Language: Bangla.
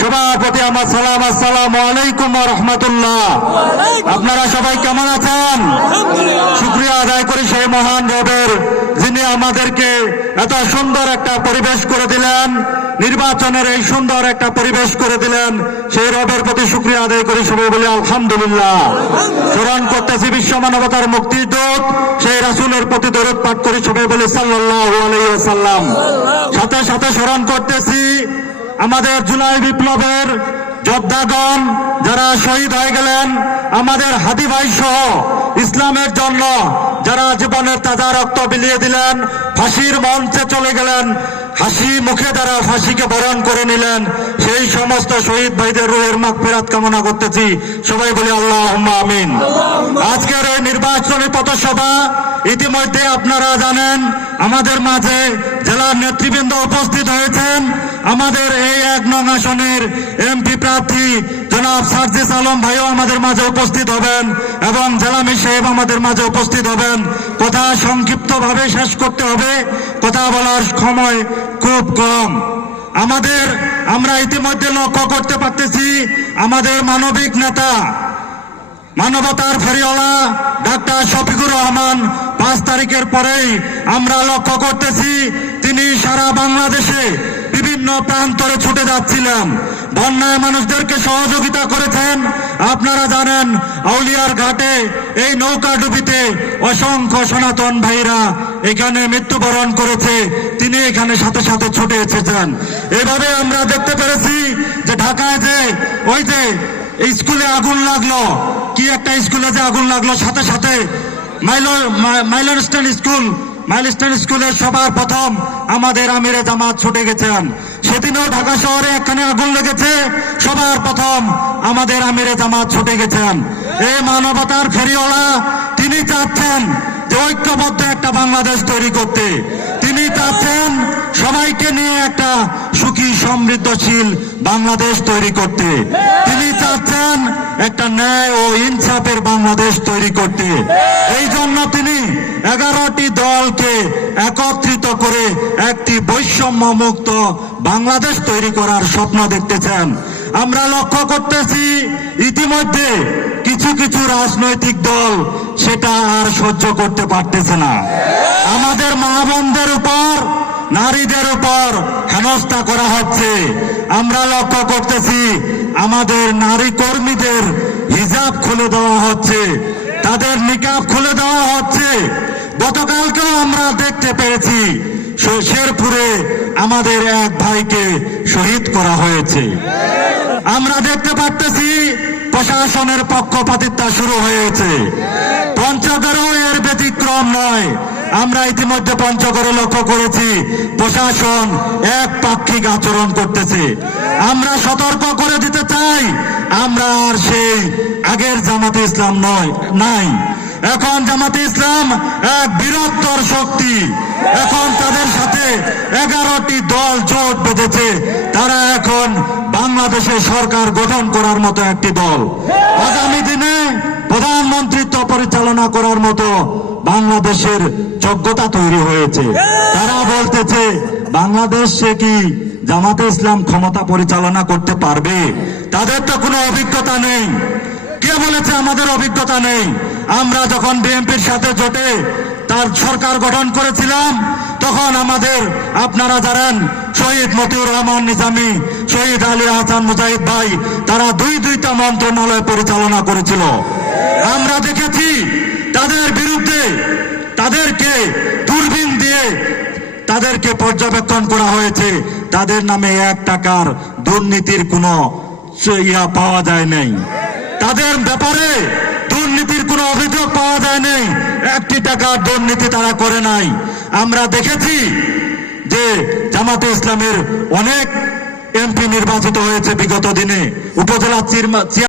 সবার প্রতি আমার সালাম, আসসালামু আলাইকুম ওয়া রাহমাতুল্লাহ। আপনারা সবাই কেমন আছেন? শুকরিয়া আদায় করি সেই মহান রবের, যিনি আমাদেরকে এত সুন্দর একটা পরিবেশ করে দিলেন, নির্বাচনের এই সুন্দর একটা পরিবেশ করে দিলেন। সেই রবের প্রতি শুকরিয়া আদায় করি, সবাই বলি আলহামদুলিল্লাহ। স্মরণ করতেছি বিশ্ব মানবতার মুক্তির দূত সেই রাসূলের প্রতি দরুদ পাঠ করি, সবাই বলি সাল্লাল্লাহু আলাইহি ওয়াসাল্লাম। সাথে সাথে স্মরণ করতেছি আমাদের জুলাই বিপ্লবের যোদ্ধাগণ যারা শহীদ হয়ে গেলেন, আমাদের হাদি ভাই সহ ইসলামের জন্য যারা জীবনের তাজা রক্ত বিলিয়ে দিলেন, ফাঁসির মঞ্চে চলে গেলেন, হাসি মুখে তারা ফাঁসিকে বরণ করে নিলেন, সেই সমস্ত শহীদ ভাইদের রূহের মাগফিরাত কামনা করতেছি, সবাই বলি আল্লাহুম্মা আমিন। আজকের এই নির্বাচনী পথসভা ইতিমধ্যে আপনারা জানেন আমাদের মাঝে জেলার নেতৃবৃন্দ উপস্থিত হয়েছেন। আমাদের এই ১ নং আসনের এমপি প্রার্থী জনাব সার্জিস আলম ভাইও আমাদের মাঝে উপস্থিত হবেন এবং জেলামি সাহেব আমাদের মাঝে উপস্থিত হবেন। কথা সংক্ষিপ্তভাবে শেষ করতে হবে, কথা বলার সময় খুব কম। আমরা ইতিমধ্যে লক্ষ্য করতে পারতেছি আমাদের মানবিক নেতা, মানবতার ফেরিওয়ালা ডাক্তার শফিকুর রহমান ৫ তারিখের পরেই আমরা লক্ষ্য করতেছি তিনি সারা বাংলাদেশে বিভিন্ন প্রান্তরে ছুটে যাচ্ছিলেন, বন্যায় মানুষদেরকে সহযোগিতা করেছেন। আপনারা জানেন আউলিয়ার ঘাটে এই নৌকা ডুবিতে অসংখ্য সনাতন ভাইরা এখানে মৃত্যুবরণ করেছে, তিনি এখানে সাথে সাথে ছুটে এসেছেন। এভাবে আমরা দেখতে পেরেছি যে ঢাকায় যে ওই যে স্কুলে আগুন লাগলো, কি একটা স্কুলে যে আগুন লাগলো, সাথে সাথে মাইলস্টোন স্কুলের সবার প্রথম আমাদের আমিরে জামাত ছুটে গেছেন। সেদিনও ঢাকা শহরে একখানে আগুন লেগেছে, সবার প্রথম আমাদের আমিরে জামাত ছুটে গেছেন। এই মানবতার ফেরিওয়ালা তিনি চাচ্ছেন যে ঐক্যবদ্ধ একটা বাংলাদেশ তৈরি করতে, তিনি চাচ্ছেন সবাইকে নিয়ে একটা সুখী সমৃদ্ধশীল বাংলাদেশ তৈরি করতে, তিনি চাচ্ছেন একটা ন্যায় ও ইনসাফের বাংলাদেশ তৈরি করতে। এই জন্য তিনি 11টি দলকে একত্রিত করে একটি বৈষম্য মুক্ত বাংলাদেশ তৈরি করার স্বপ্ন দেখতেছেন। আমরা লক্ষ্য করতেছি ইতিমধ্যে কিছু কিছু রাজনৈতিক দল সেটা আর সহ্য করতে পারতেছে না। আমাদের মা বোনদের উপর, নারীদের উপর হেনস্থা করা হচ্ছে। আমরা লক্ষ্য করতেছি আমাদের নারী কর্মীদের হিজাব খুলে দেওয়া হচ্ছে, তাদের নিকাব খুলে দেওয়া হচ্ছে। গতকালকেও আমরা দেখতে পেয়েছি শেরপুরে আমাদের এক ভাইকে শহীদ করা হয়েছে। আমরা দেখতে পাচ্ছি প্রশাসনের পক্ষপাতিত্ব শুরু হয়েছে। পঞ্চগড়েও এর ব্যতিক্রম নয়। আমরা ইতিমধ্যে পঞ্চগড়ে লক্ষ্য করেছি প্রশাসন একপাক্ষিক আচরণ করতেছে। আমরা সতর্ক করে দিতে চাই, আমরা আর সেই আগের জামাতে ইসলাম নাই। এখন জামাতে ইসলাম এক বৃহত্তর শক্তি। এখন তাদের সাথে 11টি দল জোট বেঁধেছে, তারা এখন বাংলাদেশে সরকার গঠন করার মতো একটি দল। আগামী দিনে প্রধানমন্ত্রিত্ব পরিচালনা করার মতো বাংলাদেশের যোগ্যতা তৈরি হয়েছে। তারা বলতেছে বাংলাদেশে কি জামাতে ইসলাম ক্ষমতা পরিচালনা করতে পারবে? তাদের তো কোনো অভিজ্ঞতা নেই। কে বলেছে আমাদের অভিজ্ঞতা নেই? আমরা যখন বিএনপির সাথে জোটে তার সরকার গঠন করেছিলাম, তখন আমাদের আপনারা জানেন শহীদ মতিউর রহমান নিজামী, শহীদ আলী হাসান মুজাহিদ ভাই, তারা দুইটা মন্ত্রণালয় পরিচালনা করেছিল। আমরা দেখেছি তাদের বিরুদ্ধে তাদেরকে দূরবীন দিয়ে তাদেরকে পর্যবেক্ষণ করা হয়েছে, তাদের নামে 1 টাকার দুর্নীতির কোনো পাওয়া যায় নাই, তাদের ব্যাপারে দুর্নীতির কোনো অভিযোগ পাওয়া যায় নাই, 1টি টাকার দুর্নীতি তারা করে নাই। আমরা দেখেছি যে জামাতে ইসলামের অনেক এমপি নির্বাচিত হয়েছে বিগত দিনে, উপজেলা